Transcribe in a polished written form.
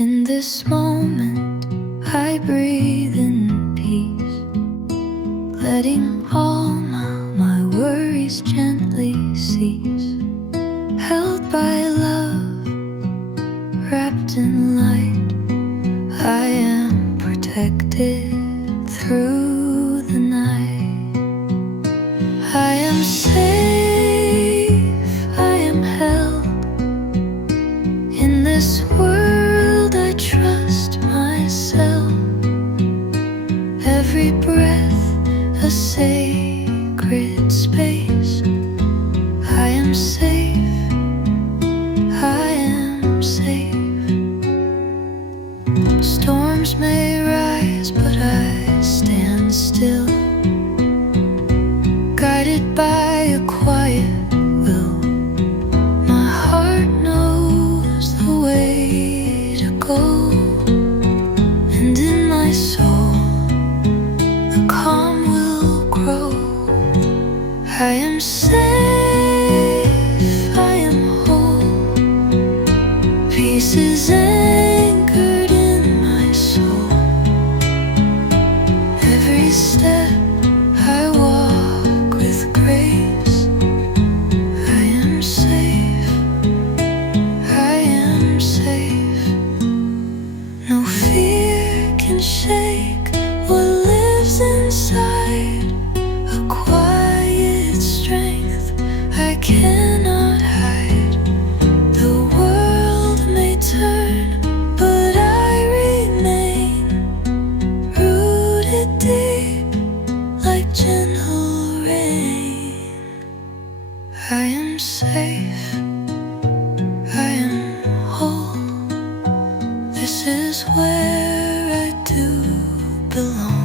In this moment, I breathe in peace, letting all my worries gently cease. Held by love, wrapped in light, I am protected through the night. I am safe, I am held. In this world I trust myself. Every breath a sacred space. I am safe, I am safe. Storms may rise, but I stand still, guided by a quiet will. My heart knows the way to go, and in my soul the calm will grow. I am safe, I am whole. Peace is anchored in my soul. Every step I walk with grace. I am safe, I am safe. No fear can shake what lives inside. A quiet strength I cannot hide. The world may turn, but I remain rooted deep like gentle rain. I am safe, I am whole. This is where I do belong.